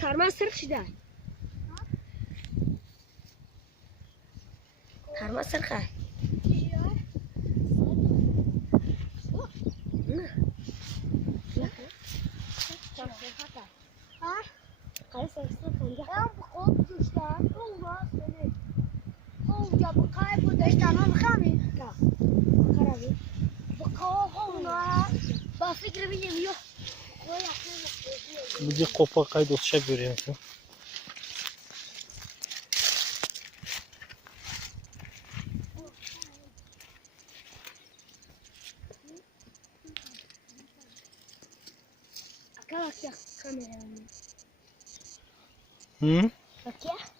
tarma sırık şida. Tarma sırık. Kayıp sayısını kanca. Ben bu kol düşler. Olmaz seni. Kol ya bu kaybı da tamam kami. Bakar abi. Bu kol olmaz. Ben fikrimi yemiyor. Bude kopa kaydı oluşa görüyorsun. Bak ya kameraya. Hı? Bak ya.